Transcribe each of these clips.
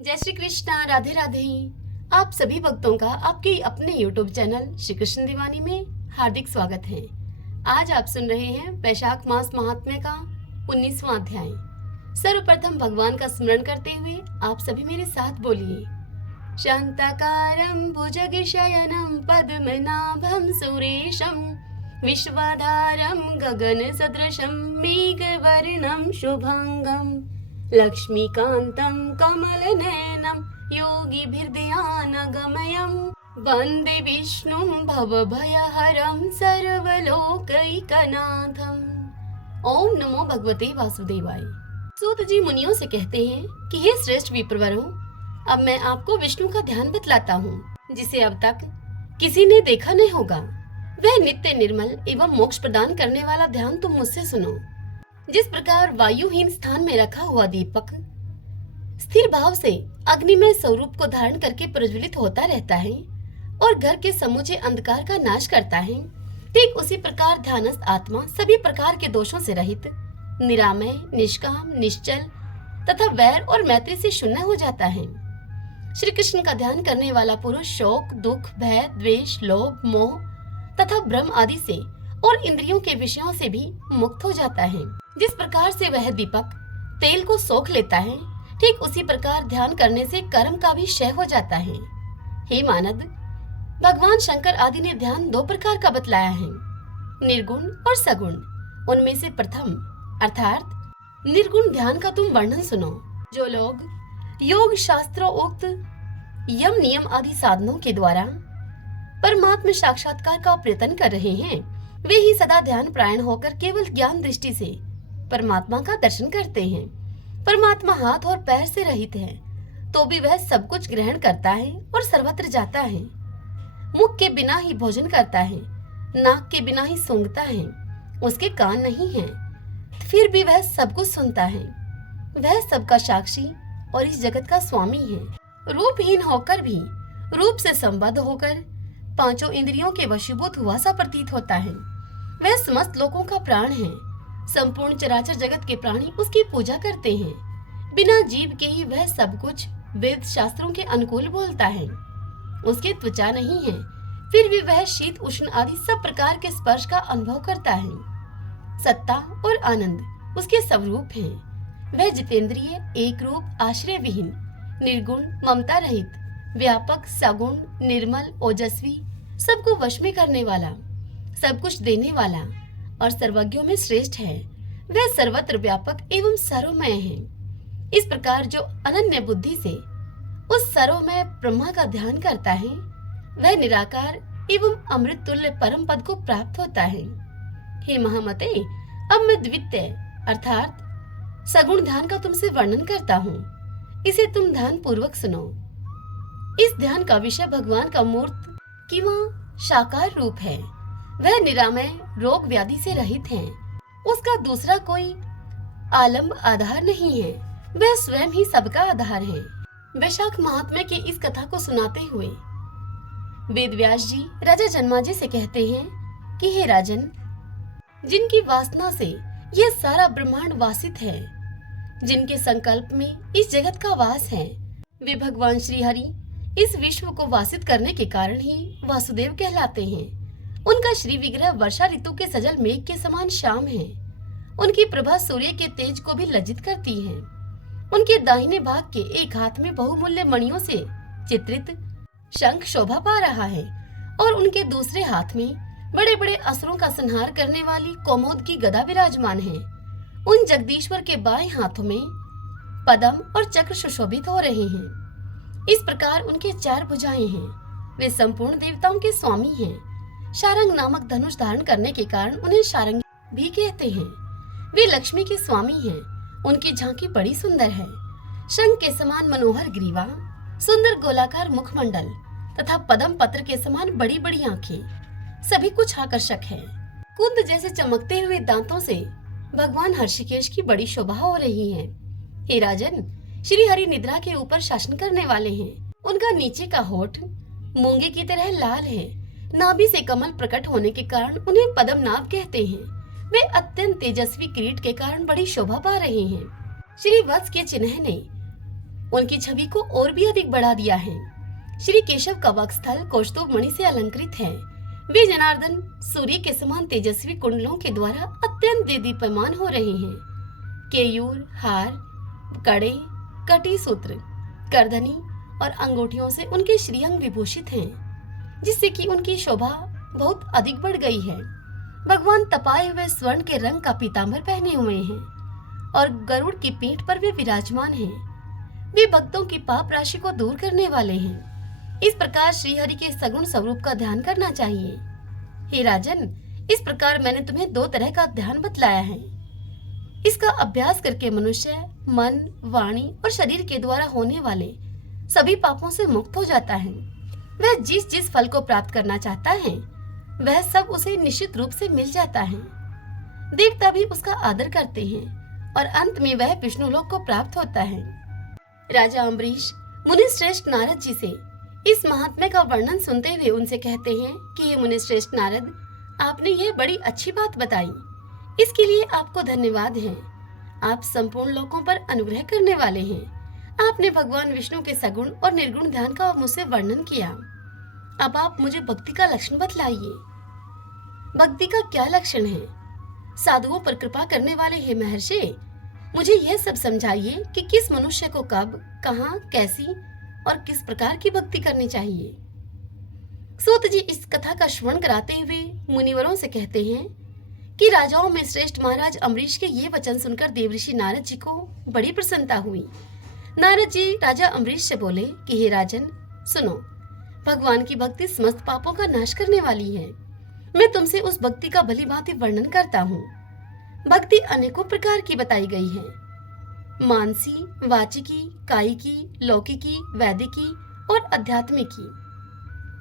जय श्री कृष्णा, राधे राधे। आप सभी भक्तों का आपके अपने YouTube चैनल श्री कृष्ण दीवानी में हार्दिक स्वागत है। आज आप सुन रहे हैं वैशाख मास महात्म्य का 19वां अध्याय। सर्वप्रथम भगवान का स्मरण करते हुए आप सभी मेरे साथ बोलिए। शांताकारं भुजगशयनं पद्मनाभं सुरेशं विश्वाधारं गगनसदृशं मेघवर्णं शुभांगं लक्ष्मीकान्तं कमलनयनं योगिभिर्ध्यानगमयं वन्दे विष्णुं भवभयहरं सर्वलोकैकनाथम्। ओम नमो भगवते वासुदेवाय। सूत जी मुनियों से कहते हैं कि हे श्रेष्ठ विप्रवरों, अब मैं आपको विष्णु का ध्यान बतलाता हूँ जिसे अब तक किसी ने देखा नहीं होगा। वह नित्य निर्मल एवं मोक्ष प्रदान करने वाला ध्यान तुम मुझसे सुनो। जिस प्रकार वायुहीन स्थान में रखा हुआ दीपक स्थिर भाव से अग्निमय स्वरूप को धारण करके प्रज्वलित होता रहता है और घर के समूचे अंधकार का नाश करता है, ठीक उसी प्रकार ध्यानस्थ आत्मा सभी प्रकार के दोषों से रहित, निरामय, निष्काम, निश्चल तथा वैर और मैत्री से शून्य हो जाता है। श्री कृष्ण का ध्यान करने वाला पुरुष शोक, दुख, भय, द्वेष, लोभ, मोह तथा भ्रम आदि से और इंद्रियों के विषयों से भी मुक्त हो जाता है। जिस प्रकार से वह दीपक तेल को सोख लेता है, ठीक उसी प्रकार ध्यान करने से कर्म का भी क्षय हो जाता है। हे मानद, भगवान शंकर आदि ने ध्यान दो प्रकार का बतलाया है, निर्गुण और सगुण। उनमें से प्रथम अर्थात निर्गुण ध्यान का तुम वर्णन सुनो। जो लोग योग शास्त्रों उक्त यम नियम आदि साधनों के द्वारा परमात्मा साक्षात्कार का प्रयत्न कर रहे हैं, वे ही सदा ध्यान प्रायण होकर केवल ज्ञान दृष्टि से परमात्मा का दर्शन करते हैं। परमात्मा हाथ और पैर से रहित है, तो भी वह सब कुछ ग्रहण करता है और सर्वत्र जाता है। मुख के बिना ही भोजन करता है, नाक के बिना ही सूंघता है, उसके कान नहीं हैं, फिर भी वह सब कुछ सुनता है। वह सबका साक्षी और इस जगत का स्वामी है। रूपहीन होकर भी रूप से संबद्ध होकर पांचों इंद्रियों के वशीभूत हुआ सा प्रतीत होता है। वह समस्त लोगों का प्राण है। संपूर्ण चराचर जगत के प्राणी उसकी पूजा करते हैं। बिना जीव के ही वह सब कुछ वेद शास्त्रों के अनुकूल बोलता है। उसकी त्वचा नहीं है, फिर भी वह शीत उष्ण आदि सब प्रकार के स्पर्श का अनुभव करता है। सत्ता और आनंद उसके स्वरूप हैं। वह जितेंद्रिय, एक रूप, आश्रय विहीन, निर्गुण, ममता रहित, व्यापक, सगुण, निर्मल, ओजस्वी, सबको वश में करने वाला, सब कुछ देने वाला और सर्वज्ञों में श्रेष्ठ है। वह सर्वत्र व्यापक एवं सर्वमय है। इस प्रकार जो अनन्य बुद्धि से उस सर्वमय ब्रह्मा का ध्यान करता है, वह निराकार एवं अमृत तुल्य परम पद को प्राप्त होता है। हे महामते, अब मैं द्वितीय अर्थात सगुण ध्यान का तुमसे वर्णन करता हूँ। इसे तुम ध्यान पूर्वक सुनो। इस ध्यान का विषय भगवान का मूर्त किंवा साकार रूप है। वह निरामय, रोग व्याधि से रहित है। उसका दूसरा कोई आलम्ब आधार नहीं है। वह स्वयं ही सबका आधार है। वैशाख महात्म्य की इस कथा को सुनाते हुए वेद व्यास जी राजा जन्माजी से कहते हैं कि हे राजन, जिनकी वासना से यह सारा ब्रह्मांड वासित है, जिनके संकल्प में इस जगत का वास है, वे भगवान श्री हरि इस विश्व को वासित करने के कारण ही वासुदेव कहलाते हैं। उनका श्री विग्रह वर्षा ऋतु के सजल मेघ के समान श्याम है। उनकी प्रभा सूर्य के तेज को भी लज्जित करती है। उनके दाहिने भाग के एक हाथ में बहुमूल्य मणियों से चित्रित शंख शोभा पा रहा है और उनके दूसरे हाथ में बड़े बड़े असुरों का संहार करने वाली कौमोद की गदा विराजमान है। उन जगदीश्वर के बाएं हाथों में पद्म और चक्र सुशोभित हो रहे हैं। इस प्रकार उनके 4 भुजाएं हैं। वे संपूर्ण देवताओं के स्वामी हैं। शारंग नामक धनुष धारण करने के कारण उन्हें शारंगी भी कहते हैं। वे लक्ष्मी के स्वामी हैं। उनकी झांकी बड़ी सुंदर है। शंख के समान मनोहर ग्रीवा, सुंदर गोलाकार मुखमंडल तथा पद्म पत्र के समान बड़ी बड़ी आंखें, सभी कुछ आकर्षक है। कुंद जैसे चमकते हुए दांतों से भगवान हर्षिकेश की बड़ी शोभा हो रही है। हे राजन, श्री हरि निद्रा के ऊपर शासन करने वाले हैं। उनका नीचे का होठ मूंगे की तरह लाल है। नाभि से कमल प्रकट होने के कारण उन्हें पद्मनाभ कहते हैं। वे अत्यंत तेजस्वी किरीट के कारण बड़ी शोभा पा रहे हैं। श्री वत्स के चिन्ह ने उनकी छवि को और भी अधिक बढ़ा दिया है। श्री केशव का वक्षस्थल कौस्तुभ मणि से अलंकृत है। वे जनार्दन सूर्य के समान तेजस्वी कुंडलों के द्वारा अत्यंत दीप्यमान हो रहे हैं। केयूर, हार, कड़े, कटी सूत्र, करधनी और अंगूठियों से उनके श्रीअंग विभूषित हैं, जिससे कि उनकी शोभा बहुत अधिक बढ़ गई है। भगवान तपाए हुए स्वर्ण के रंग का पीतांबर पहने हुए हैं और गरुड़ की पीठ पर वे विराजमान हैं। वे भक्तों की पाप राशि को दूर करने वाले हैं। इस प्रकार श्री हरि के सगुण स्वरूप का ध्यान करना चाहिए। हे राजन, इस प्रकार मैंने तुम्हें 2 तरह का ध्यान बतलाया है। इसका अभ्यास करके मनुष्य मन, वाणी और शरीर के द्वारा होने वाले सभी पापों से मुक्त हो जाता है। वह जिस जिस फल को प्राप्त करना चाहता है वह सब उसे निश्चित रूप से मिल जाता है। देवता भी उसका आदर करते हैं और अंत में वह विष्णु लोक को प्राप्त होता है। राजा अम्बरीश मुनि श्रेष्ठ नारद जी से इस महात्म्य का वर्णन सुनते हुए उनसे कहते हैं कि हे मुनि श्रेष्ठ नारद, आपने यह बड़ी अच्छी बात बताई। इसके लिए आपको धन्यवाद है। आप संपूर्ण लोकों पर अनुग्रह करने वाले हैं। आपने भगवान विष्णु के सगुण और निर्गुण ध्यान का मुझसे वर्णन किया। अब आप मुझे भक्ति का लक्षण बतलाइए। भक्ति का क्या लक्षण है? साधुओं पर कृपा करने वाले हे महर्षि, मुझे यह सब समझाइए कि किस मनुष्य को कब, कहां, कैसी और किस प्रकार की भक्ति करनी चाहिए। सूत जी इस कथा का श्रवण कराते हुए मुनिवरों से कहते हैं कि राजाओं में श्रेष्ठ महाराज अम्बरीश के ये वचन सुनकर देवऋषि नारद जी को बड़ी प्रसन्नता हुई। नारद जी राजा अम्बरीश से बोले कि हे राजन, सुनो, भगवान की भक्ति समस्त पापों का नाश करने वाली है। मैं तुमसे उस भक्ति का भली भांति वर्णन करता हूँ। भक्ति अनेकों प्रकार की बताई गई है। मानसी, वाचिकी, कायिकी, लौकिकी, वैदिकी और आध्यात्मिकी।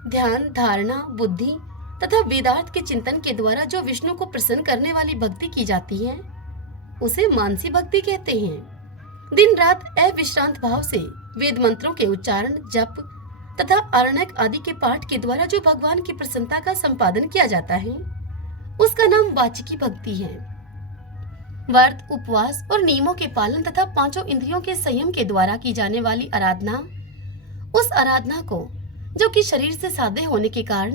ध्यान, धारणा, बुद्धि तथा वेदार्थ के चिंतन के द्वारा जो विष्णु को प्रसन्न करने वाली भक्ति की जाती है उसे मानसी भक्ति कहते हैं। दिन रात अविश्रांत भाव से वेद मंत्रों के उच्चारण, जप तथा आरण्यक आदि के पाठ के द्वारा जो भगवान की प्रसन्नता का संपादन किया जाता है उसका नाम वाचिकी भक्ति है। व्रत, उपवास और नियमों के पालन तथा 5 इंद्रियों के संयम के द्वारा की जाने वाली आराधना, उस आराधना को जो कि शरीर से साध्य होने के कारण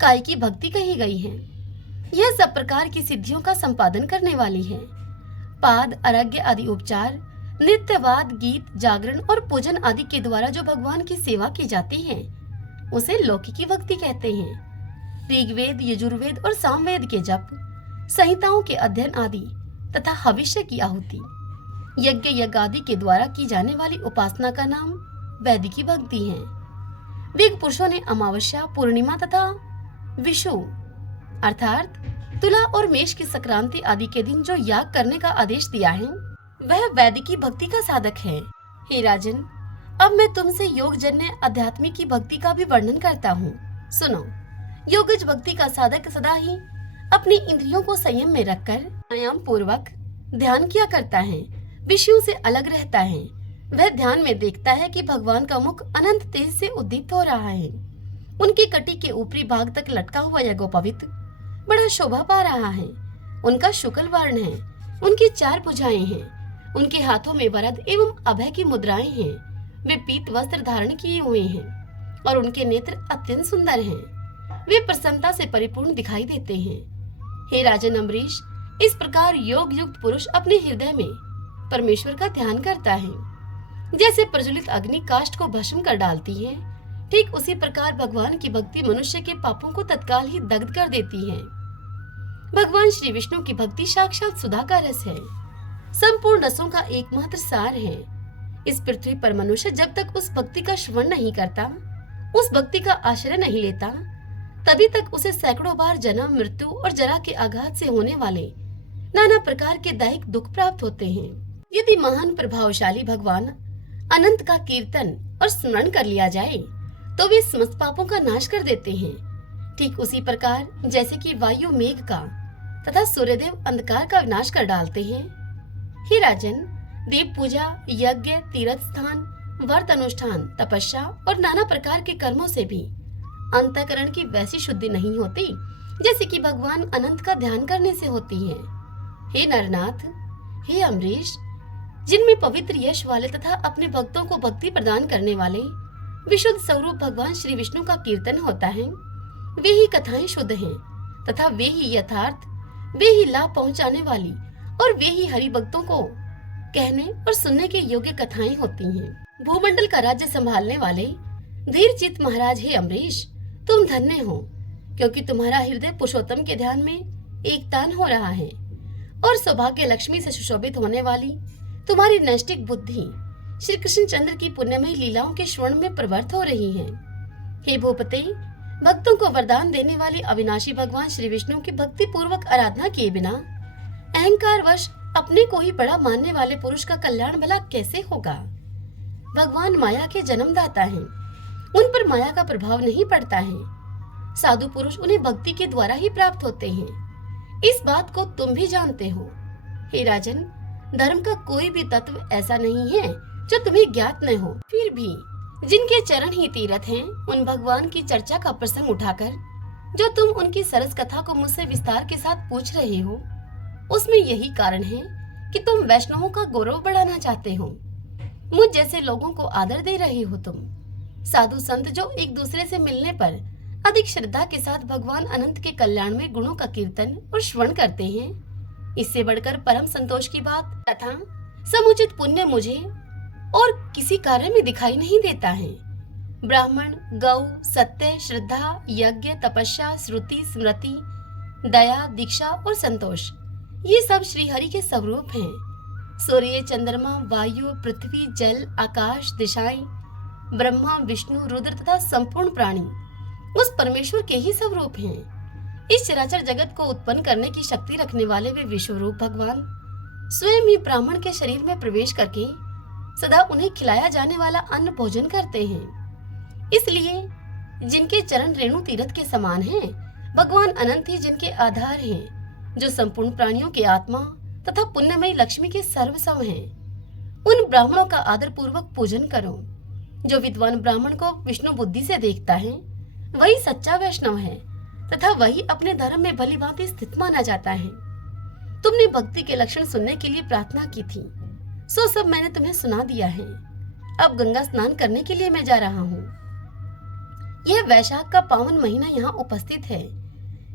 काय की भक्ति कही गई है। यह सब प्रकार की सिद्धियों का संपादन करने वाली है। पाद, अर्घ्य आदि उपचार, नृत्यवाद, गीत, जागरण और पूजन आदि के द्वारा जो भगवान की सेवा की जाती है उसे लौकिकी भक्ति कहते हैं। ऋग्वेद, यजुर्वेद और सामवेद के जप, संहिताओं के अध्ययन आदि तथा हविष्य की आहुति, यज्ञ यज्ञादि के द्वारा की जाने वाली उपासना का नाम वैदिकी भक्ति है। वेद पुरुषों ने अमावस्या, पूर्णिमा तथा विषु अर्थात तुला और मेष की संक्रांति आदि के दिन जो याग करने का आदेश दिया है वह वैदिकी भक्ति का साधक है। हे राजन, अब मैं तुमसे योगजन्य आध्यात्मिक की भक्ति का भी वर्णन करता हूँ। सुनो, योगज भक्ति का साधक सदा ही अपनी इंद्रियों को संयम में रखकर आयाम पूर्वक ध्यान किया करता है, विषयों से अलग रहता है। वह ध्यान में देखता है कि भगवान का मुख अनंत तेज से उद्दीप्त हो रहा है। उनकी कटी के ऊपरी भाग तक लटका हुआ यह गोपवित बड़ा शोभा पा रहा है। उनका शुक्ल वर्ण है, उनकी 4 भुजाएं हैं, उनके हाथों में वरद एवं अभय की मुद्राएं हैं। वे पीत वस्त्र धारण किए हुए हैं और उनके नेत्र अत्यंत सुंदर हैं। वे प्रसन्नता से परिपूर्ण दिखाई देते हैं। हे राजन अम्बरीश, इस प्रकार योग युक्त पुरुष अपने हृदय में परमेश्वर का ध्यान करता है। जैसे प्रज्वलित अग्नि काष्ठ को भस्म कर डालती है, ठीक उसी प्रकार भगवान की भक्ति मनुष्य के पापों को तत्काल ही दग्ध कर देती है। भगवान श्री विष्णु की भक्ति साक्षात सुधा का रस है, संपूर्ण रसों का एकमात्र सार है। इस पृथ्वी पर मनुष्य जब तक उस भक्ति का श्रवण नहीं करता, उस भक्ति का आश्रय नहीं लेता, तभी तक उसे सैकड़ों बार जन्म, मृत्यु और जरा के आघात से होने वाले नाना प्रकार के दैहिक दुख प्राप्त होते हैं। यदि महान प्रभावशाली भगवान अनंत का कीर्तन और स्मरण कर लिया जाए तो वे समस्त पापों का नाश कर देते हैं। ठीक उसी प्रकार जैसे कि वायु मेघ का तथा सूर्यदेव अंधकार का विनाश कर डालते हैं। हे राजन, देव पूजा, यज्ञ, तीर्थ स्थान, व्रत अनुष्ठान, तपस्या और नाना प्रकार के कर्मों से भी अंतःकरण की वैसी शुद्धि नहीं होती जैसे कि भगवान अनंत का ध्यान करने से होती है। हे नरनाथ, हे अम्बरीश, जिनमें पवित्र यश वाले तथा अपने भक्तों को भक्ति प्रदान करने वाले विशुद्ध स्वरूप भगवान श्री विष्णु का कीर्तन होता है, वे ही कथाएं शुद्ध हैं तथा वे ही यथार्थ, वे ही लाभ पहुंचाने वाली और वे ही हरि भक्तों को कहने और सुनने के योग्य कथाएं होती हैं। भूमंडल का राज्य संभालने वाले धीर चित्त महाराज, हे अम्बरीश, तुम धन्य हो, क्योंकि तुम्हारा हृदय पुरुषोत्तम के ध्यान में एकतान हो रहा है और सौभाग्य लक्ष्मी से सुशोभित होने वाली तुम्हारी नैष्टिक बुद्धि श्री कृष्ण चंद्र की पुण्यमयी लीलाओं के श्रवण में प्रवृत्त हो रही है। हे भूपते, भक्तों को वरदान देने वाले अविनाशी भगवान श्री विष्णु की भक्ति पूर्वक आराधना किए बिना अहंकार वश अपने को ही बड़ा मानने वाले पुरुष का कल्याण भला कैसे होगा? भगवान माया के जन्मदाता हैं, उन पर माया का प्रभाव नहीं पड़ता है। साधु पुरुष उन्हें भक्ति के द्वारा ही प्राप्त होते हैं। इस बात को तुम भी जानते हो। हे राजन, धर्म का कोई भी तत्व ऐसा नहीं है जो तुम्हें ज्ञात न हो। फिर भी जिनके चरण ही तीर्थ हैं, उन भगवान की चर्चा का प्रसंग उठाकर जो तुम उनकी सरस कथा को मुझसे विस्तार के साथ पूछ रहे हो, उसमें यही कारण है कि तुम वैष्णवों का गौरव बढ़ाना चाहते हो। मुझ जैसे लोगों को आदर दे रहे हो तुम। साधु संत जो एक दूसरे से मिलने पर अधिक श्रद्धा के साथ भगवान अनंत के कल्याण में गुणों का कीर्तन और श्रवण करते हैं, इससे बढ़कर परम संतोष की बात तथा समुचित पुण्य मुझे और किसी कार्य में दिखाई नहीं देता है। ब्राह्मण, गौ, सत्य, श्रद्धा, यज्ञ, तपस्या, श्रुति, स्मृति, दया, दीक्षा और संतोष, ये सब श्री हरि के स्वरूप हैं। सूर्य, चंद्रमा, वायु, पृथ्वी, जल, आकाश, दिशाएं, ब्रह्मा, विष्णु, रुद्र तथा संपूर्ण प्राणी उस परमेश्वर के ही स्वरूप हैं। इस चराचर जगत को उत्पन्न करने की शक्ति रखने वाले वे विश्वरूप भगवान स्वयं ही ब्राह्मण के शरीर में प्रवेश करके सदा उन्हें खिलाया जाने वाला अन्न भोजन करते हैं। इसलिए जिनके चरण रेणु तीर्थ के समान हैं, भगवान अनंत ही जिनके आधार हैं, जो संपूर्ण प्राणियों के आत्मा तथा पुण्यमयी लक्ष्मी के सर्वस्व हैं, उन ब्राह्मणों का आदर पूर्वक पूजन करो। जो विद्वान ब्राह्मण को विष्णु बुद्धि से देखता है, वही सच्चा वैष्णव है तथा वही अपने धर्म में भली भांति स्थित माना जाता है। तुमने भक्ति के लक्षण सुनने के लिए प्रार्थना की थी, सो सब मैंने तुम्हें सुना दिया है। अब गंगा स्नान करने के लिए मैं जा रहा हूँ। यह वैशाख का पावन महीना यहाँ उपस्थित है,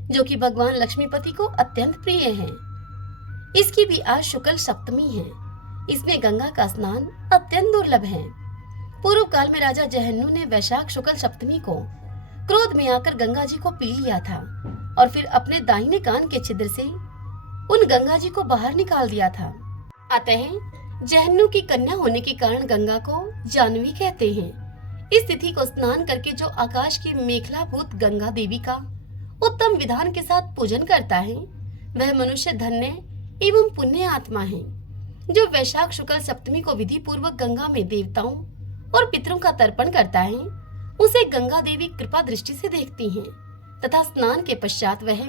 जो कि भगवान लक्ष्मीपति को अत्यंत प्रिय है। इसकी भी आज शुक्ल सप्तमी है। इसमें गंगा का स्नान अत्यंत दुर्लभ है। पूर्व काल में राजा जहन्नु ने वैशाख शुक्ल सप्तमी को क्रोध में आकर गंगा जी को पी लिया था और फिर अपने दाहिने कान के छिद्र से उन गंगा जी को बाहर निकाल दिया था। अतः जहन्नु की कन्या होने के कारण गंगा को जानवी कहते हैं। इस तिथि को स्नान करके जो आकाश की मेखलाभूत गंगा देवी का उत्तम विधान के साथ पूजन करता है, वह मनुष्य धन्य एवं पुण्य आत्मा है। जो वैशाख शुक्ल सप्तमी को विधि पूर्वक गंगा में देवताओं और पितरों का तर्पण करता है, उसे गंगा देवी कृपा दृष्टि से देखती हैं तथा स्नान के पश्चात वह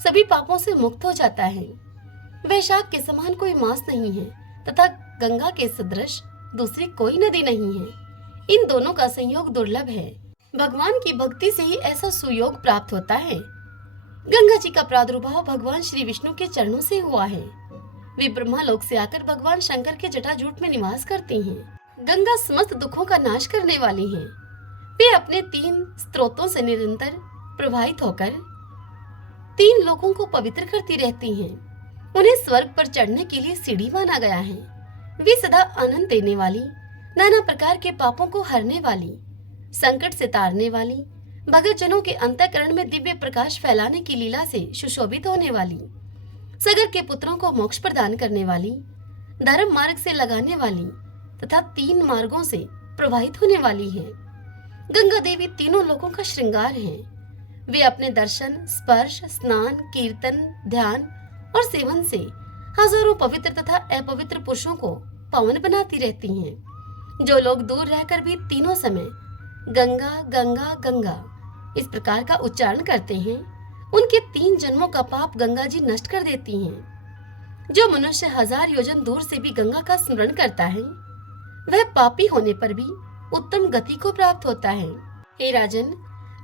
सभी पापों से मुक्त हो जाता है। वैशाख के समान कोई मास नहीं है तथा गंगा के सदृश दूसरी कोई नदी नहीं है। इन दोनों का संयोग दुर्लभ है। भगवान की भक्ति से ही ऐसा सुयोग प्राप्त होता है। गंगा जी का प्रादुर्भाव भगवान श्री विष्णु के चरणों से हुआ है। वे ब्रह्मा लोक से आकर भगवान शंकर के जटाजूट में निवास करती हैं। गंगा समस्त दुखों का नाश करने वाली हैं। वे अपने 3 स्रोतों से निरंतर प्रवाहित होकर 3 लोगों को पवित्र करती रहती हैं। उन्हें स्वर्ग पर चढ़ने के लिए सीढ़ी माना गया है। वे सदा आनंद देने वाली, नाना प्रकार के पापों को हरने वाली, संकट से तारने वाली, भगत जनों के अंतःकरण में दिव्य प्रकाश फैलाने की लीला से सुशोभित होने वाली, सगर के पुत्रों को मोक्ष प्रदान करने वाली, धर्म मार्ग से लगाने वाली तथा 3 मार्गों से प्रवाहित होने वाली है। गंगा देवी तीनों लोगों का श्रृंगार है। वे अपने दर्शन, स्पर्श, स्नान, कीर्तन, ध्यान और सेवन से हजारों पवित्र तथा अपवित्र पुरुषों को पावन बनाती रहती हैं। जो लोग दूर रहकर भी तीनों समय गंगा गंगा गंगा इस प्रकार का उच्चारण करते हैं, उनके 3 जन्मों का पाप गंगा जी नष्ट कर देती हैं। जो मनुष्य 1000 योजन दूर से भी गंगा का स्मरण करता है, वह पापी होने पर भी उत्तम गति को प्राप्त होता है। हे राजन,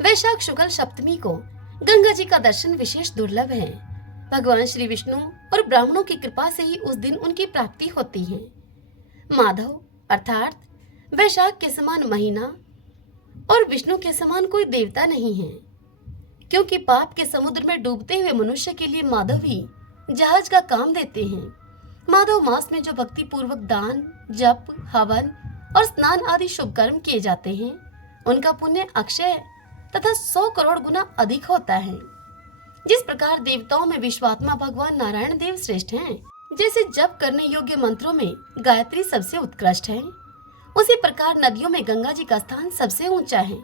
वैशाख शुक्ल सप्तमी को गंगा जी का दर्शन विशेष दुर्लभ है। भगवान श्री विष्णु और ब्राह्मणों की कृपा से ही उस दिन उनकी प्राप्ति होती है। माधव अर्थात वैशाख के समान महीना और विष्णु के समान कोई देवता नहीं है, क्योंकि पाप के समुद्र में डूबते हुए मनुष्य के लिए माधव ही जहाज का काम देते हैं। माधव मास में जो भक्ति पूर्वक दान, जप, हवन और स्नान आदि शुभ कर्म किए जाते हैं, उनका पुण्य अक्षय तथा 100 करोड़ गुना अधिक होता है। जिस प्रकार देवताओं में विश्वात्मा भगवान नारायण देव श्रेष्ठ हैं, जैसे जप करने योग्य मंत्रों में गायत्री सबसे उत्कृष्ट है, उसी प्रकार नदियों में गंगा जी का स्थान सबसे ऊंचा है।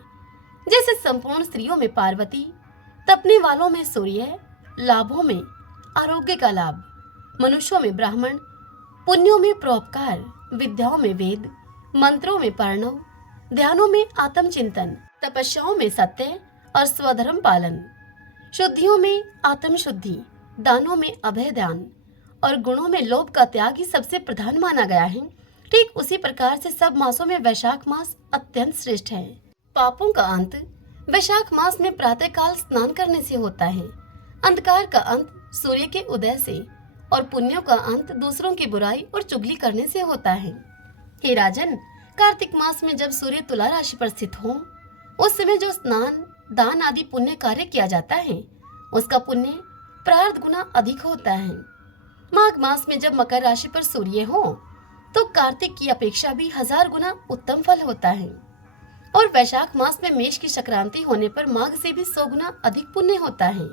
जैसे संपूर्ण स्त्रियों में पार्वती, तपने वालों में सूर्य, लाभों में आरोग्य का लाभ, मनुष्यों में ब्राह्मण, पुण्यों में परोपकार, विद्याओं में वेद, मंत्रों में प्रणव, ध्यानों में आत्मचिंतन, तपस्याओं में सत्य और स्वधर्म पालन, शुद्धियों में आत्म शुद्धि, दानों में अभय दान और गुणों में लोभ का त्याग ही सबसे प्रधान माना गया है। ठीक उसी प्रकार से सब मासों में वैशाख मास अत्यंत श्रेष्ठ है। पापों का अंत वैशाख मास में प्रातः काल स्नान करने से होता है, अंधकार का अंत सूर्य के उदय से और पुण्यों का अंत दूसरों की बुराई और चुगली करने से होता है। हे राजन, कार्तिक मास में जब सूर्य तुला राशि पर स्थित हो, उस समय जो स्नान, दान आदि पुण्य कार्य किया जाता है, उसका पुण्य प्रार्थ गुना अधिक होता है। माघ मास में जब मकर राशि पर सूर्य हो, तो कार्तिक की अपेक्षा भी 1000 गुना उत्तम फल होता है। और वैशाख मास में मेष की संक्रांति होने पर माघ से भी 100 गुना अधिक पुण्य होता है।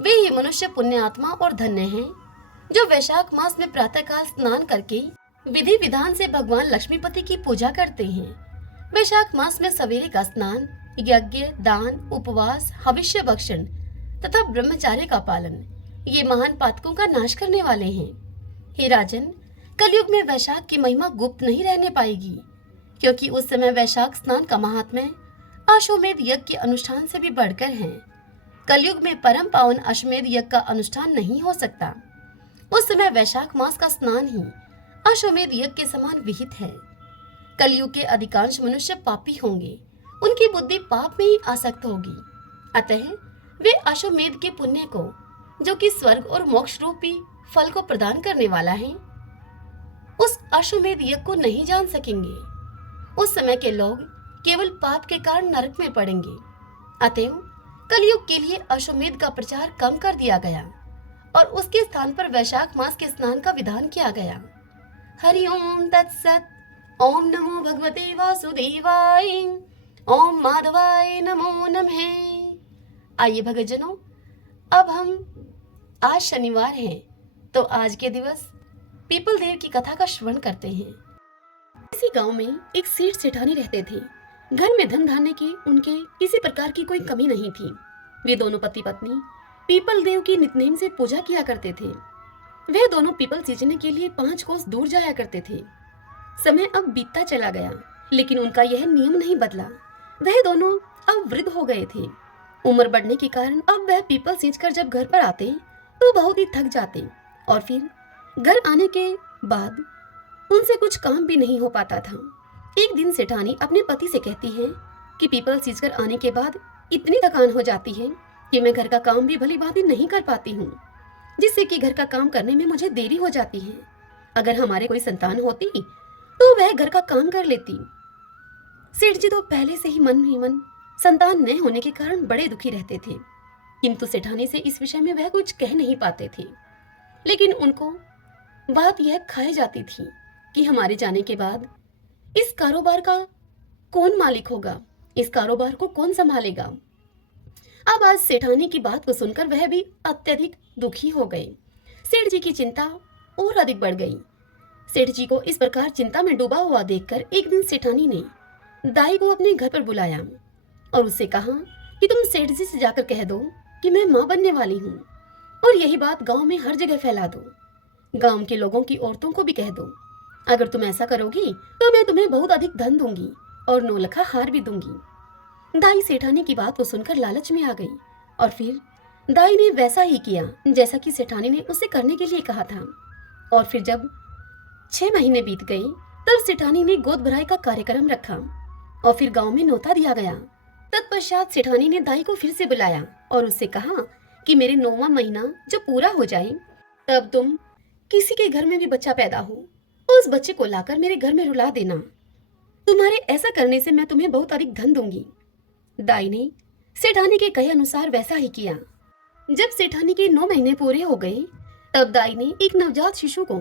वे ही मनुष्य पुण्य आत्मा और धन्य हैं, जो वैशाख मास में प्रातःकाल स्नान करके विधि विधान से भगवान लक्ष्मीपति की पूजा करते हैं। वैशाख मास में सवेरे का स्नान, यज्ञ, दान, उपवास, हविष्य भक्षण तथा ब्रह्मचार्य का पालन, ये महान पातकों का नाश करने वाले हैं। हे राजन, कलयुग में वैशाख की महिमा गुप्त नहीं रहने पाएगी, क्योंकि उस समय वैशाख स्नान का महात्म्य अश्वमेध यज्ञ के अनुष्ठान से भी बढ़कर है। कलयुग में परम पावन अश्वमेध यज्ञ का अनुष्ठान नहीं हो सकता। उस समय वैशाख मास का स्नान ही अश्वमेध यज्ञ के समान विहित है। कलयुग के अधिकांश मनुष्य पापी होंगे, उनकी बुद्धि पाप में ही आसक्त होगी। अतः वे अश्वमेध के पुण्य को, जो कि स्वर्ग और मोक्ष रूपी फल को प्रदान करने वाला है, उस अश्वमेध यज्ञ को नहीं जान सकेंगे। उस समय के लोग केवल पाप के कारण नरक में पड़ेंगे। अतएव कलयुग के लिए अश्वमेध का प्रचार कम कर दिया गया और उसके स्थान पर वैशाख मास के स्नान का विधान किया गया। हरि ओम तत्सत। ओम नमो भगवते वासुदेवाय। ओम माधवाय नमो नमः। आइए भक्तजनों, अब हम आज शनिवार है, तो आज के दिवस पीपल देव की कथा का श्रवण करते हैं। इसी गांव में एक सेठ सेठानी रहते थे। घर में धन धान्य की उनके किसी प्रकार की कोई कमी नहीं थी। वे दोनों पति पत्नी पीपल देव की नित्यनेम से पूजा किया करते थे। वे दोनों पीपल सींचने के लिए 5 कोस दूर जाया करते थे। समय अब बीतता चला गया, लेकिन उनका यह नियम नहीं बदला। वह दोनों अब वृद्ध हो गए थे। उम्र बढ़ने के कारण अब वह पीपल सींचकर जब घर पर आते तो बहुत ही थक जाते और फिर घर आने के बाद उनसे कुछ काम भी नहीं हो पाता था। एक दिन सेठानी अपने पति से कहती है कि पीपल सींचकर आने के बाद इतनी थकान हो जाती है कि मैं घर का काम भी भली भांति नहीं कर पाती हूँ, जिससे कि घर का काम करने में मुझे देरी हो जाती है। अगर हमारे कोई संतान होती तो वह घर का काम कर लेती। सेठ जी तो पहले से ही मन संतान न होने के कारण बड़े दुखी रहते थे, किंतु सेठानी से इस विषय में वह कुछ कह नहीं पाते थे। लेकिन उनको बात यह खाई जाती थी कि हमारे जाने के बाद इस कारोबार का कौन मालिक होगा, इस कारोबार को कौन संभालेगा। अब आज सेठानी की बात को सुनकर वह भी अत्यधिक दुखी हो गए। सेठ जी की चिंता और अधिक बढ़ गई। सेठ जी को इस प्रकार चिंता में डूबा हुआ देखकर एक दिन सेठानी ने दाई को अपने घर पर बुलाया और उससे कहा कि तुम सेठ जी से जाकर कह दो कि मैं मां बनने वाली हूँ, और यही बात गांव में हर जगह फैला दो। गांव के लोगों की औरतों को भी कह दो। अगर तुम ऐसा करोगी तो मैं तुम्हें बहुत अधिक धन दूंगी और 9 लखा हार भी दूंगी। दाई सेठानी की बात को सुनकर लालच में आ गई और फिर दाई ने वैसा ही किया जैसा कि सेठानी ने उसे करने के लिए कहा था। और फिर जब 6 महीने बीत गए तब सेठानी ने गोद भराई का कार्यक्रम रखा और फिर गांव में न्योता दिया गया। तत्पश्चात सेठानी ने दाई को फिर से बुलाया और उससे कहा कि मेरे 9वां महीना जब पूरा हो जाए तब तुम किसी के घर में भी बच्चा पैदा हो उस बच्चे को लाकर मेरे घर में रुला देना। तुम्हारे ऐसा करने से मैं तुम्हें बहुत अधिक धन दूंगी। दाई ने सेठानी के कहे अनुसार वैसा ही किया। जब सेठानी के 9 महीने पूरे हो गए, तब दाई ने एक नवजात शिशु को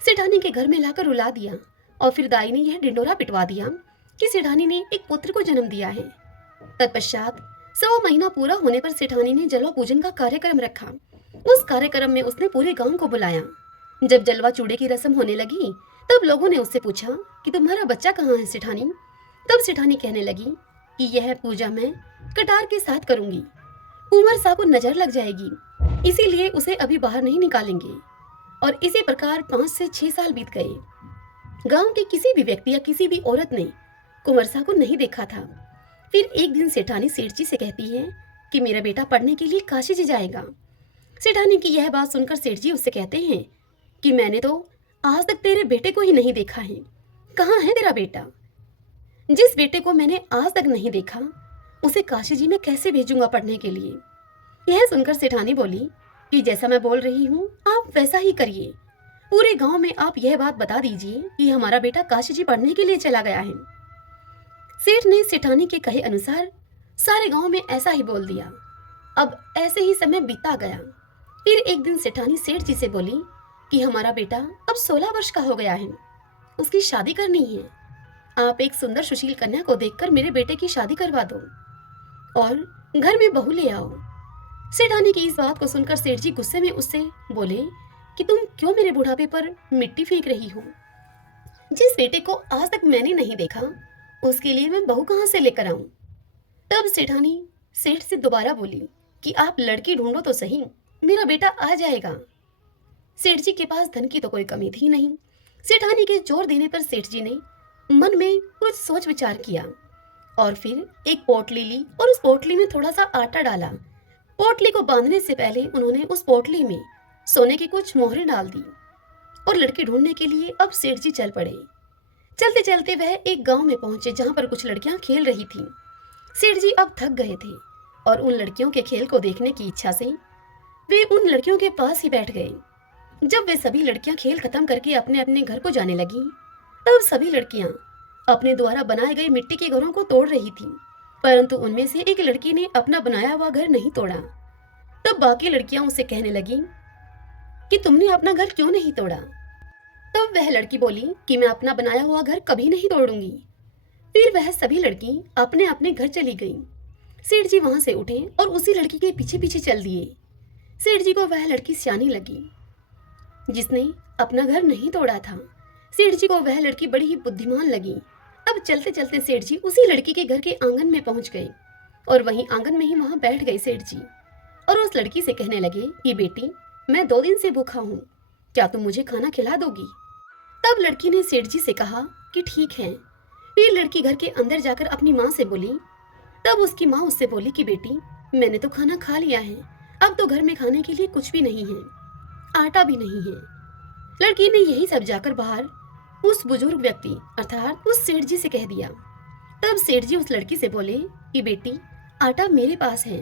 सेठानी के घर में लाकर रुला दिया और फिर दाई ने यह ढिंडोरा पिटवा दिया कि सेठानी ने एक पुत्र को जन्म दिया है। तत्पश्चात 100 महीना पूरा होने पर सेठानी ने जलवा पूजन का कार्यक्रम रखा। उस कार्यक्रम में उसने पूरे गांव को बुलाया। जब जलवा चूड़े की रस्म होने लगी, तब लोगों ने उससे पूछा कि तुम्हारा बच्चा कहाँ है सेठानी। तब सेठानी कहने लगी कि यह पूजा मैं कटार के साथ करूंगी, कुंवर साहब को नजर लग जाएगी, इसीलिए उसे अभी बाहर नहीं निकालेंगे। और इसी प्रकार 5 से 6 साल बीत गए। गांव के किसी भी व्यक्ति या किसी भी औरत ने कुंवर साहब को नहीं देखा था। फिर एक दिन सेठानी सेठ जी से कहती है कि मेरा बेटा पढ़ने के लिए काशी जी जाएगा। सेठानी की यह बात सुनकर सेठ जी उससे कहते हैं कि मैंने तो आज तक तेरे बेटे को ही नहीं देखा है, कहाँ है तेरा बेटा? जिस बेटे को मैंने आज तक नहीं देखा, उसे काशी जी में कैसे भेजूंगा पढ़ने के लिए? यह सुनकर सेठानी बोली कि जैसा मैं बोल रही हूँ आप वैसा ही करिए। पूरे गांव में आप यह बात बता दीजिए कि हमारा बेटा काशी जी पढ़ने के लिए चला गया है। सेठ ने सेठानी के कहे अनुसार सारे गांव में ऐसा ही बोल दिया। अब ऐसे ही समय बीता गया। फिर एक दिन सेठानी सेठ जी से बोली कि हमारा बेटा अब 16 वर्ष का हो गया है, उसकी शादी करनी है। आप एक सुंदर सुशील कन्या को देखकर मेरे बेटे की शादी करवा दो और घर में बहू ले आओ। सेठानी की इस बात को सुनकर सेठ जी गुस्से में उससे बोले कि तुम क्यों मेरे बुढ़ापे पर मिट्टी फेंक रही हो? जिस बेटे को आज तक मैंने नहीं देखा, उसके लिए मैं बहू कहां से लेकर आऊं? तब सेठानी सेठ से दोबारा बोली कि आप लड़की ढूंढो तो सही, मेरा बेटा आ जाएगा। सेठ जी के पास धन की तो कोई कमी थी नहीं। सेठानी के जोर देने पर सेठ जी ने मन में कुछ सोच विचार किया और फिर एक पोटली ली और उस पोटली में थोड़ा सा आटा डाला। पोटली को बांधने से पहले उन्होंने उस पोटली में सोने की कुछ मोहरें डाल दी और लड़की ढूंढने के लिए अब सेठ जी चल पड़े। चलते चलते वह एक गांव में पहुंचे जहां पर कुछ लड़कियां खेल रही थीं। सेठ जी अब थक गए थे और उन लड़कियों के खेल को देखने की इच्छा से वे उन लड़कियों के पास ही बैठ गए। जब वे सभी लड़कियां खेल खत्म करके अपने अपने घर को जाने लगी, तब सभी लड़कियां अपने द्वारा बनाए गए मिट्टी के घरों को तोड़ रही थीं, परंतु उनमें से एक लड़की ने अपना बनाया हुआ घर नहीं तोड़ा। तब बाकी लड़कियां उसे कहने लगी कि तुमने अपना घर क्यों नहीं तोड़ा? तब वह लड़की बोली कि मैं अपना बनाया हुआ घर कभी नहीं तोड़ूंगी। फिर वह सभी लड़की अपने अपने घर चली गई। सेठ जी वहां से उठे और उसी लड़की के पीछे पीछे चल दिए। सेठ जी को वह लड़की सियानी लगी जिसने अपना घर नहीं तोड़ा था। सेठ जी को वह लड़की बड़ी ही बुद्धिमान लगी। अब चलते चलते सेठ जी उसी लड़की के घर के आंगन में पहुंच गए और वहीं आंगन में ही वहां बैठ गए सेठ जी और उस लड़की से कहने लगे कि बेटी, मैं 2 दिन से भूखा हूँ, क्या तुम मुझे खाना खिला दोगी? तब लड़की ने सेठ जी से कहा कि ठीक है। फिर लड़की घर के अंदर जाकर अपनी माँ से बोली। तब उसकी माँ उससे बोली कि बेटी, मैंने तो खाना खा लिया है, अब तो घर में खाने के लिए कुछ भी नहीं है, आटा भी नहीं है। लड़की ने यही सब जाकर बाहर उस बुजुर्ग व्यक्ति अर्थात उस सेठ जी से कह दिया। तब सेठ जी उस लड़की से बोले कि बेटी, आटा मेरे पास है,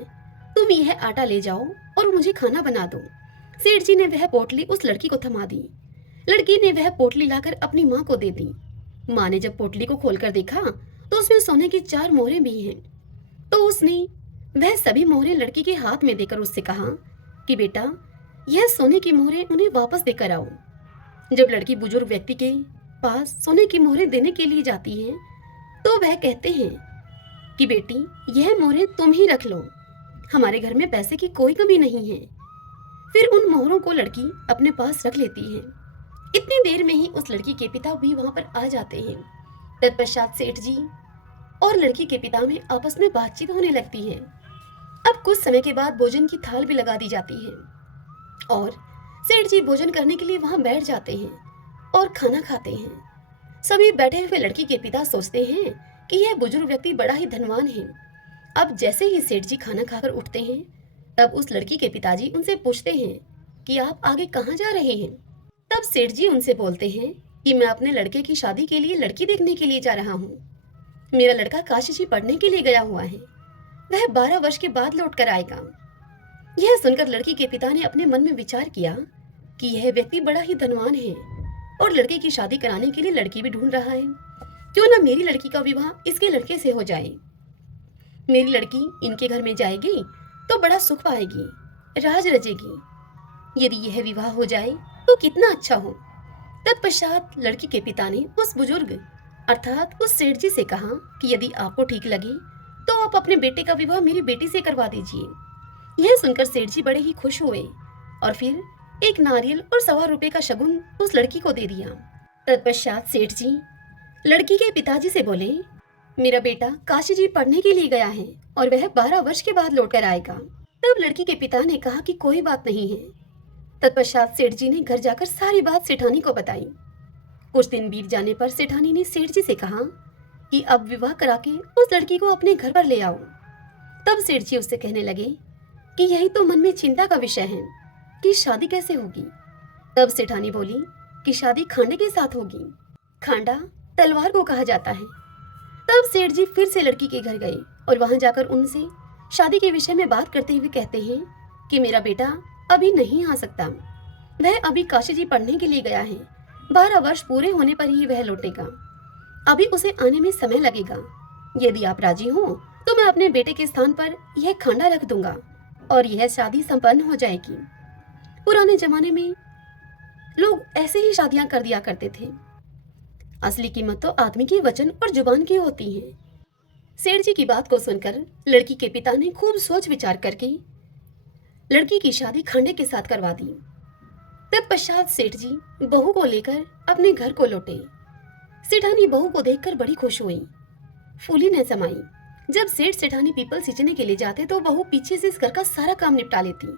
तुम यह आटा ले जाओ और मुझे खाना बना दो। सेठ जी ने वह पोटली उस लड़की को थमा दी। लड़की ने वह पोटली लाकर अपनी माँ को दे दी। माँ ने जब पोटली को खोलकर देखा तो उसमें सोने की 4 मोहरें भी हैं। तो उसने वह सभी मोहरें लड़की के हाथ में देकर उससे कहा कि बेटा, यह सोने की मोहरें उन्हें वापस देकर आओ। जब लड़की बुजुर्ग व्यक्ति के पास सोने की मोहरें देने के लिए जाती है तो वह कहते हैं कि बेटी, यह मोहरें तुम ही रख लो, हमारे घर में पैसे की कोई कमी नहीं है। फिर उन मोहरों को लड़की अपने पास रख लेती है। इतनी देर में ही उस लड़की के पिता भी वहां पर आ जाते हैं। तत्पश्चात सेठ जी और लड़की के पिता में आपस में बातचीत होने लगती है। अब कुछ समय के बाद भोजन की थाल भी लगा दी जाती है और सेठ जी भोजन करने के लिए वहां बैठ जाते हैं और खाना खाते हैं। सभी बैठे हुए लड़की के पिता सोचते हैं कि यह बुजुर्ग व्यक्ति बड़ा ही धनवान है। अब जैसे ही सेठ जी खाना खाकर उठते हैं, तब उस लड़की के पिताजी उनसे पूछते हैं कि आप आगे कहाँ जा रहे हैं? तब सेठ जी उनसे बोलते हैं कि मैं अपने लड़के की शादी के लिए लड़की देखने के लिए जा रहा हूँ। मेरा लड़का काशी जी पढ़ने के लिए गया हुआ है, वह 12 वर्ष के बाद लौट कर आएगा। यह सुनकर लड़की के पिता ने अपने मन में विचार किया कि यह व्यक्ति बड़ा ही धनवान है और लड़के की शादी कराने के लिए लड़की भी ढूंढ रहा है। क्यों ना मेरी लड़की का विवाह इसके लड़के से हो जाए। मेरी लड़की इनके घर में जाएगी तो बड़ा सुख पाएगी, राज रचेगी। यदि यह विवाह हो जाए तो कितना अच्छा हो। तत्पश्चात लड़की के पिता ने उस बुजुर्ग अर्थात उस सेठ जी से कहा कि यदि आपको ठीक लगे तो आप अपने बेटे का विवाह मेरी बेटी से करवा दीजिए। यह सुनकर सेठ जी बड़े ही खुश हुए और फिर एक नारियल और 1.25 का शगुन उस लड़की को दे दिया। तत्पश्चात सेठ जी लड़की के पिताजी से बोले, मेरा बेटा काशी जी पढ़ने के लिए गया है और वह 12 वर्ष के बाद लौट कर आएगा। तब लड़की के पिता ने कहा कि कोई बात नहीं है। तत्पश्चात सेठ जी ने घर जाकर सारी बात सेठानी को बताई। कुछ दिन बीत जाने पर सेठानी ने सेठ जी से कहा कि अब विवाह करा के उस लड़की को अपने घर पर ले आओ। तब सेठ जी उससे कहने लगे कि यही तो मन में चिंता का विषय है कि शादी कैसे होगी। तब सेठानी बोली कि शादी खांडे के साथ होगी। खांडा तलवार को कहा जाता है। तब सेठ जी फिर से लड़की के घर गए और वहां जाकर उनसे शादी के विषय में बात करते हुए कहते हैं कि मेरा बेटा अभी नहीं आ सकता, वह अभी काशी जी पढ़ने के लिए गया है। 12 वर्ष पूरे होने पर ही वह लौटेगा, अभी उसे आने में समय लगेगा। यदि आप राजी हो तो मैं अपने बेटे के स्थान पर यह खांडा रख दूंगा और यह शादी संपन्न हो जाएगी। पुराने जमाने में लोग ऐसे ही शादियां कर दिया करते थे। असली कीमत तो आदमी की वचन और जुबान की होती है। सेठ जी की बात को सुनकर लड़की के पिता ने खूब सोच विचार करके लड़की की शादी खांडे के साथ करवा दी। तत्पश्चात सेठ जी बहू को लेकर अपने घर को लौटे। सेठानी बहू को देखकर बड़ी खुश हुई, फूली न समाई। जब सेठ सेठानी पीपल सींचने के लिए जाते तो बहू पीछे से इस घर का सारा काम निपटा लेती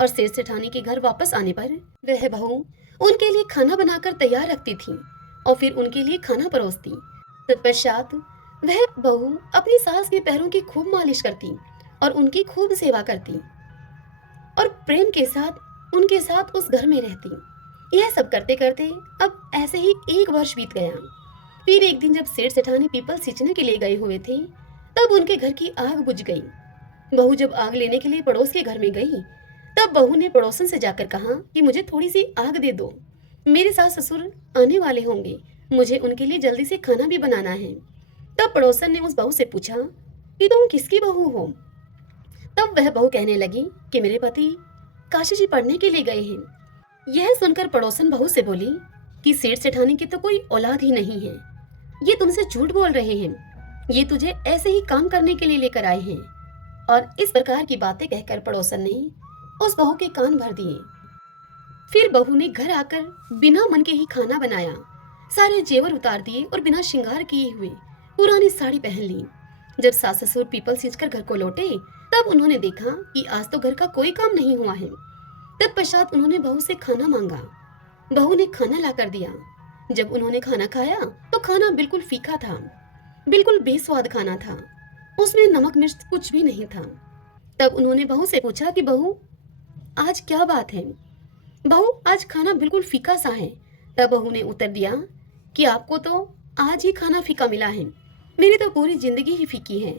और सेठ सेठानी के घर वापस आने पर वह बहू उनके लिए खाना बनाकर तैयार रखती थी और फिर उनके लिए खाना परोसती। तत्पश्चात वह बहू अपनी सास के पैरों की खूब मालिश करती और उनकी खूब सेवा करती और प्रेम के साथ उनके साथ उस घर में रहती। यह सब करते करते अब ऐसे ही 1 वर्ष बीत गया। फिर एक दिन जब सेठ सेठानी पीपल सींचने के लिए गए हुए थे तब उनके घर की आग बुझ गई। बहू जब आग लेने के लिए पड़ोस के घर में गई तब बहू ने पड़ोसन से जाकर कहा कि मुझे थोड़ी सी आग दे दो, मेरे सास ससुर आने वाले होंगे, मुझे उनके लिए जल्दी से खाना भी बनाना है। तब पड़ोसन ने उस बहू से पूछा कि तुम किसकी बहू हो। तब वह बहू कहने लगी कि मेरे पति काशी जी पढ़ने के लिए गए हैं। यह सुनकर पड़ोसन बहू से बोली कि सेठ सेठानी की तो कोई औलाद ही नहीं है, ये तुमसे झूठ बोल रहे हैं, ये तुझे ऐसे ही काम करने के लिए लेकर आए हैं। और इस प्रकार की बातें कहकर पड़ोसन ने उस बहू के कान भर दिए। फिर बहू ने घर आकर बिना मन के ही खाना बनाया, सारे जेवर उतार दिए और बिना श्रृंगार किए हुए पुरानी साड़ी पहन ली। जब सास ससुर पीपल सींचकर घर को लौटे तब उन्होंने देखा कि आज तो घर का कोई काम नहीं हुआ है। तत्पश्चात उन्होंने बहू से खाना मांगा। बहू ने खाना लाकर दिया। जब उन्होंने खाना खाया तो खाना बिल्कुल फीका था, बिल्कुल बेस्वाद खाना था, उसमें नमक मिर्च कुछ भी नहीं था। तब उन्होंने बहू से पूछा कि बहू आज क्या बात है, बहू आज खाना बिल्कुल फीका सा है। तब बहू ने उत्तर दिया कि आपको तो आज ही खाना फीका मिला है, मेरी तो पूरी जिंदगी ही फीकी है।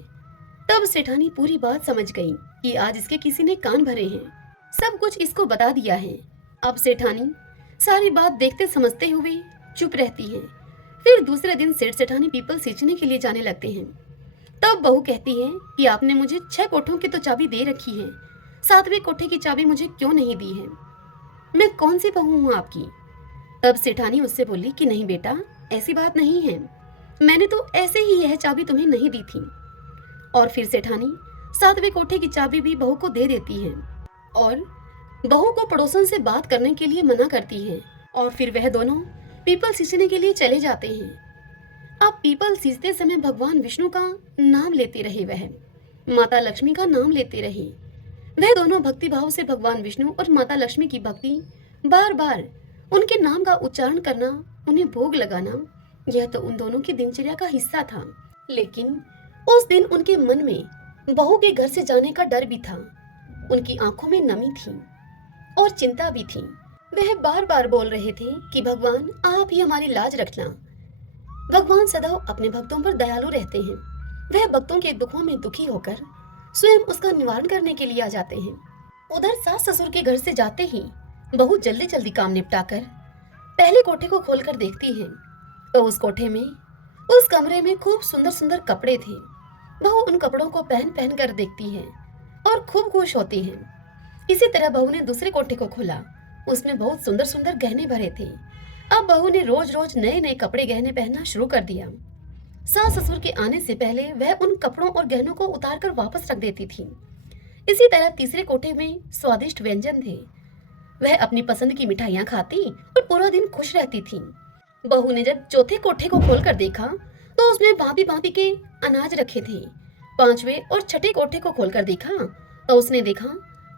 तब सेठानी पूरी बात समझ गई कि आज इसके किसी ने कान भरे हैं, सब कुछ इसको बता दिया है। अब सेठानी सारी बात देखते समझते हुए चुप रहती है। फिर दूसरे दिन सेठ सेठानी पीपल सींचने के लिए जाने लगते हैं। तब बहू कहती है कि आपने मुझे 6 कोठों की तो चाबी दे रखी है, 7वें कोठे की चाबी मुझे क्यों नहीं दी है, मैं कौन सी बहू हूँ आपकी। तब सेठानी उससे बोली कि नहीं बेटा, ऐसी बात नहीं है, मैंने तो ऐसे ही यह चाबी तुम्हें नहीं दी थी। और फिर सेठानी 7वें कोठे की चाबी भी बहू को दे देती है और बहू को पड़ोसन से बात करने के लिए मना करती है। और फिर वह दोनों पीपल सींचने के लिए चले जाते हैं। अब पीपल सींचते समय भगवान विष्णु का नाम लेते रहे, वह माता लक्ष्मी का नाम लेते रहे। वह दोनों भक्ति भाव से भगवान विष्णु और माता लक्ष्मी की भक्ति, बार बार उनके नाम का उच्चारण करना, उन्हें भोग लगाना, यह तो उन दोनों की दिनचर्या का हिस्सा था। लेकिन उस दिन उनके मन में बहू के घर से जाने का डर भी था, उनकी आंखों में नमी थी और चिंता भी थी। वह बार बार बोल रहे थे कि भगवान आप ही हमारी लाज रखना। भगवान सदैव अपने भक्तों पर दयालु रहते हैं। वह भक्तों के दुखों में दुखी होकर स्वयं उसका निवारण करने के लिए आ जाते हैं। उधर सास ससुर के घर से जाते ही बहू जल्दी जल्दी काम निपटाकर पहले कोठे को खोलकर देखती है तो उस कोठे में, उस कमरे में खूब सुंदर सुंदर कपड़े थे। बहू उन कपड़ों को पहन पहन कर देखती है और खूब खुश होती है। इसी तरह बहू ने दूसरे कोठे को खोला। उसमें बहुत सुंदर सुंदर गहने भरे थे। अब बहू ने रोज रोज नए नए कपड़े गहने पहनना शुरू कर दिया। सास ससुर के आने से पहले वह उन कपड़ों और गहनों को उतार कर वापस रख देती थी। इसी तरह तीसरे कोठे में स्वादिष्ट व्यंजन थे। वह अपनी पसंद की मिठाइयाँ खाती और पूरा दिन खुश रहती थी। बहू ने जब चौथे कोठे को खोलकर देखा तो उसमें भांति भांति के अनाज रखे थे। पांचवें और छठे कोठे को खोलकर देखा तो उसने देखा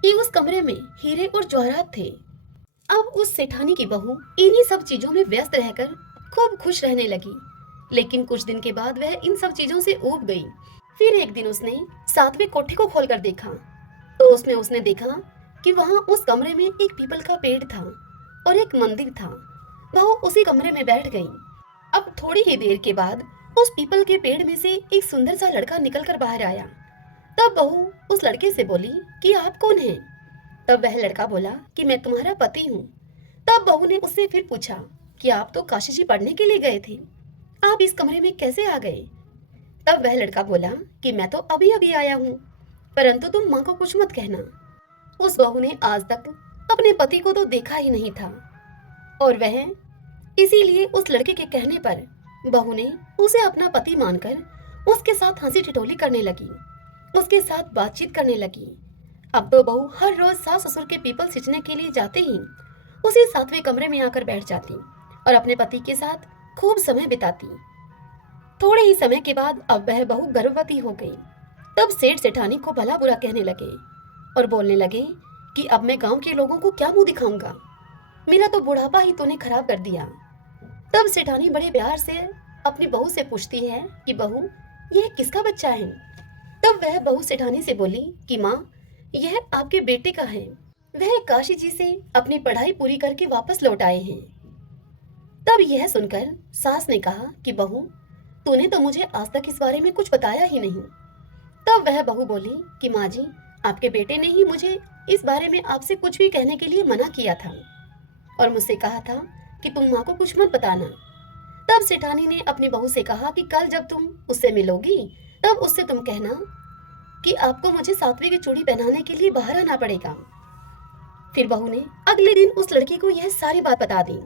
कि उस कमरे में हीरे और जवाहरात थे। अब उस सेठानी की बहू इन्हीं सब चीजों में व्यस्त रहकर खूब खुश रहने लगी। लेकिन कुछ दिन के बाद वह इन सब चीजों से ऊब गई। फिर एक दिन उसने सातवें कोठे को खोलकर देखा तो उसमें उसने देखा कि वहां उस कमरे में एक पीपल का पेड़ था और एक मंदिर था। बहू उसी कमरे में बैठ गई। अब थोड़ी ही देर के बाद उस पीपल के पेड़ में से एक सुंदर सा लड़का निकलकर बाहर आया। तब बहू उस लड़के से बोली कि आप कौन हैं? तब वह लड़का बोला कि मैं तुम्हारा पति हूँ। तब बहू ने उससे फिर पूछा कि आप तो काशी जी पढ़ने के लिए गए थे, आप इस कमरे में कैसे आ गए? तब वह लड़का बोला कि मैं तो अभी अभी आया हूँ, परंतु तुम माँ को कुछ मत कहना। उस बहू ने आज तक अपने पति को तो देखा ही नहीं था और वह इसीलिए उस लड़के के कहने पर बहू ने उसे अपना पति मानकर उसके साथ हंसी ठिठोली करने लगी, उसके साथ बातचीत करने लगी। अब तो बहू हर रोज सास ससुर के पीपल सींचने के लिए जाते ही उसी सातवें कमरे में आकर बैठ जाती और अपने पति के साथ खूब समय बिताती। थोड़े ही समय के बाद अब वह बहू गर्भवती हो गई। तब सेठ सेठानी को भला बुरा कहने लगे और बोलने लगे कि अब मैं गांव के लोगों को क्या मुंह दिखाऊंगा, मेरा तो बुढ़ापा ही तूने खराब कर दिया। तब सेठानी बड़े प्यार से अपनी बहू से पूछती है कि बहू यह किसका बच्चा है? तब वह बहू सेठानी से बोली कि माँ यह आपके बेटे का है, वह काशी जी से अपनी पढ़ाई पूरी करके वापस लौट आए हैं। तब यह सुनकर सास ने कहा कि बहू तूने तो मुझे आज तक इस बारे में कुछ बताया ही नहीं। तब वह बहू बोली कि माँ जी आपके बेटे ने ही मुझे इस बारे में आपसे कुछ भी कहने के लिए मना किया था और मुझसे कहा था कि तुम माँ को कुछ मत बताना। तब सेठानी ने अपनी बहू से कहा कि कल जब तुम उससे मिलोगी तब उससे तुम कहना कि आपको मुझे सातवीं की चूड़ी पहनाने के लिए बाहर आना पड़ेगा। फिर बहू ने अगले दिन उस लड़की को यह सारी बात बता दी।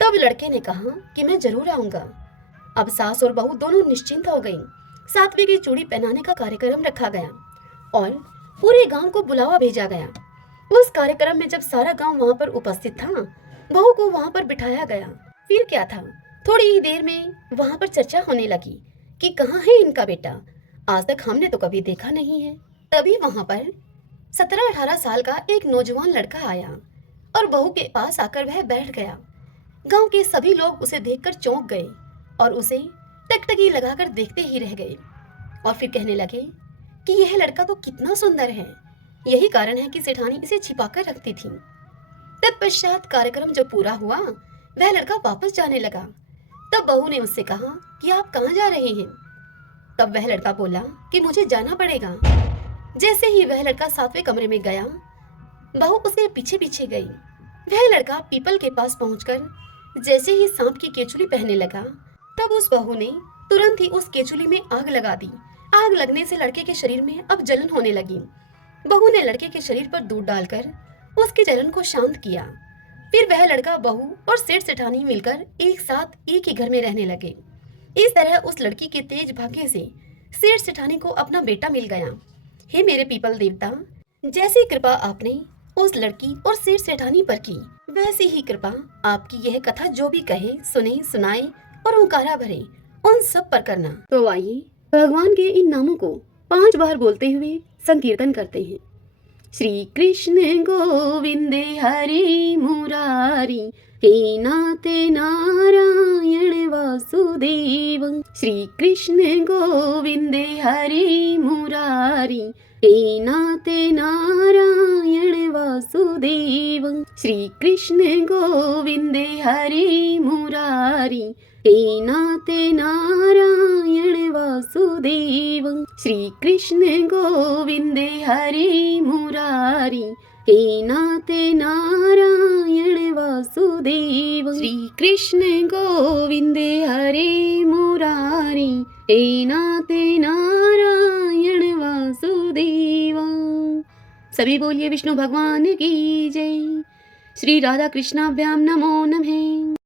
तब लड़के ने कहा कि मैं जरूर आऊंगा। अब सास और बहू दोनों निश्चिंत हो गईं। सातवीं की चूड़ी पहनाने का कार्यक्रम रखा गया और पूरे गांव को बुलावा भेजा गया। उस कार्यक्रम में जब सारा गांव वहां पर उपस्थित था, बहू को वहां पर बिठाया गया। फिर क्या था, थोड़ी ही देर में वहां पर चर्चा होने लगी कि कहाँ है इनका बेटा, आज तक हमने तो कभी देखा नहीं है। तभी वहां पर 17-18 साल का एक नौजवान लड़का आया और बहू के पास आकर वह बैठ गया। गांव के सभी लोग उसे देखकर चौंक गए और उसे टकटकी लगाकर देखते ही रह गए और फिर कहने लगे कि यह लड़का तो कितना सुंदर है, यही कारण है कि सेठानी इसे छिपाकर रखती थी। तत्पश्चात कार्यक्रम जब पूरा हुआ वह लड़का वापस जाने लगा। तब बहू ने उससे कहा कि आप कहाँ जा रहे हैं? तब वह लड़का बोला कि मुझे जाना पड़ेगा। जैसे ही वह लड़का सातवें कमरे में गया, बहू उसके पीछे पीछे गई। वह लड़का पीपल के पास पहुंचकर जैसे ही सांप की केचुली पहनने लगा, तब उस बहू ने तुरंत ही उस केचुली में आग लगा दी। आग लगने से लड़के के शरीर में अब जलन होने लगी। बहू ने लड़के के शरीर पर दूध डालकर उसके जलन को शांत किया। फिर वह लड़का, बहू और सेठ सेठानी मिलकर एक साथ एक ही घर में रहने लगे। इस तरह उस लड़की के तेज भाग्य से सेठ सेठानी को अपना बेटा मिल गया। हे मेरे पीपल देवता, जैसी कृपा आपने उस लड़की और सेठ सेठानी पर की, वैसी ही कृपा आपकी यह कथा जो भी कहे, सुने, सुनाए और ओंकारा भरे उन सब पर करना। तो आइए भगवान के इन नामों को 5 बार बोलते हुए संकीर्तन करते हैं। श्री कृष्ण गोविंद हरि मुरारी, हे नाथ नारायण वासुदेव। श्री कृष्ण गोविंद हरि मुरारी, हे नाथ नारायण वासुदेव। श्री कृष्ण गोविंद हरि मुरारी, हे नाथ नारायण वासुदेव। श्री कृष्ण गोविंद हरि मुरारी, हे नाते नारायण वासुदेव, श्री कृष्ण गोविंद हरे मुरारी, हे नाते नारायण वासुदेव। सभी बोलिए विष्णु भगवान की जय। श्री राधा कृष्णाभ्याम नमो नमः।